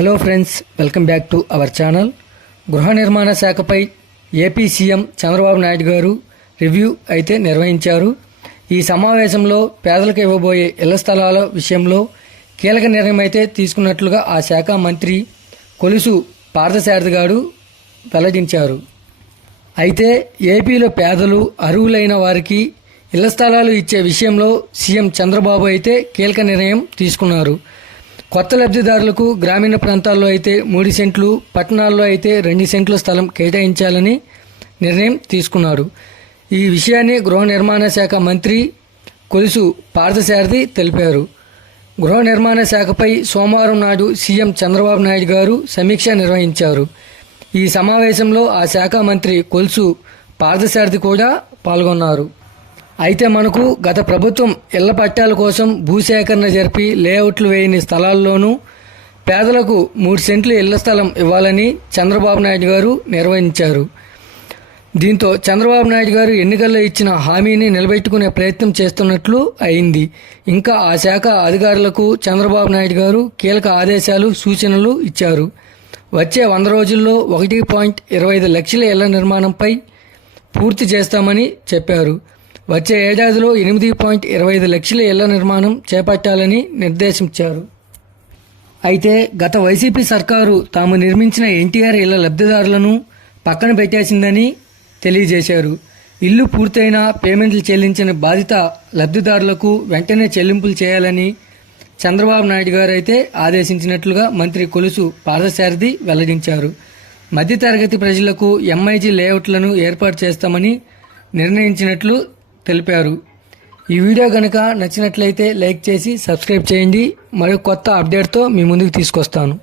Hello friends, welcome back to our channel. గృహ నిర్మాణ శాఖపై AP CM Chandrababu Naidu గారు రివ్యూ అయితే నిర్వహించారు. ఈ సమావేశంలో పేదలకు ఇవ్వబోయే ఇళ్ల స్థలాల విషయంలో కీలక నిర్ణయం అయితే తీసుకున్నట్లుగా ఆ శాఖ మంత్రి కొలుసు పార్థసారథి గారు వెల్లడించారు. అయితే ఏపీలో పేదలు అర్హులైన వారికి ఇళ్ల స్థలాలు ఇచ్చే విషయంలో సీఎం చంద్రబాబు అయితే కీలక నిర్ణయం తీసుకున్నారు. కొత్త లబ్ధిదారులకు గ్రామీణ ప్రాంతాల్లో అయితే 3 సెంట్లు, పట్టణాల్లో అయితే 2 సెంట్ల స్థలం కేటాయించాలని నిర్ణయం తీసుకున్నారు. ఈ విషయాన్ని గృహ నిర్మాణ శాఖ మంత్రి కొలుసు పార్థసారథి తెలిపారు. గృహ నిర్మాణ శాఖపై సోమవారం నాడు సీఎం చంద్రబాబు నాయుడు గారు సమీక్ష నిర్వహించారు. ఈ సమావేశంలో ఆ శాఖ మంత్రి కొలుసు పార్థసారథి కూడా పాల్గొన్నారు. అయితే మనకు గత ప్రభుత్వం ఇళ్ల పట్టాల కోసం భూసేకరణ జరిపి లేఅవుట్లు వేయని స్థలాల్లోనూ పేదలకు 3 సెంట్లు ఇళ్ల స్థలం ఇవ్వాలని చంద్రబాబు నాయుడు గారు నిర్వహించారు. దీంతో చంద్రబాబు నాయుడు గారు ఎన్నికల్లో ఇచ్చిన హామీని నిలబెట్టుకునే ప్రయత్నం చేస్తున్నట్లు అయింది. ఇంకా ఆ శాఖ అధికారులకు చంద్రబాబు నాయుడు గారు కీలక ఆదేశాలు, సూచనలు ఇచ్చారు. వచ్చే 100 రోజుల్లో 1.25 లక్షల ఇళ్ల నిర్మాణంపై పూర్తి చేస్తామని చెప్పారు. వచ్చే ఏడాదిలో 8.25 లక్షల ఇళ్ల నిర్మాణం చేపట్టాలని నిర్దేశించారు. అయితే గత వైసీపీ సర్కారు తాము నిర్మించిన ఎన్టీఆర్ ఇళ్ల లబ్ధిదారులను పక్కన పెట్టేసిందని తెలియజేశారు. ఇల్లు పూర్తయిన పేమెంట్లు చెల్లించిన బాధిత లబ్ధిదారులకు వెంటనే చెల్లింపులు చేయాలని చంద్రబాబు నాయుడు గారు అయితే ఆదేశించినట్లుగా మంత్రి కొలుసు పార్థసారథి వెల్లడించారు. మధ్యతరగతి ప్రజలకు ఎంఐజీ లేఅవుట్లను ఏర్పాటు చేస్తామని నిర్ణయించినట్లు తెలిపారు. ఈ వీడియో కనుక నచ్చినట్లయితే లైక్ చేసి సబ్స్క్రైబ్ చేయండి. మరో కొత్త అప్డేట్తో మీ ముందుకు తీసుకొస్తాను.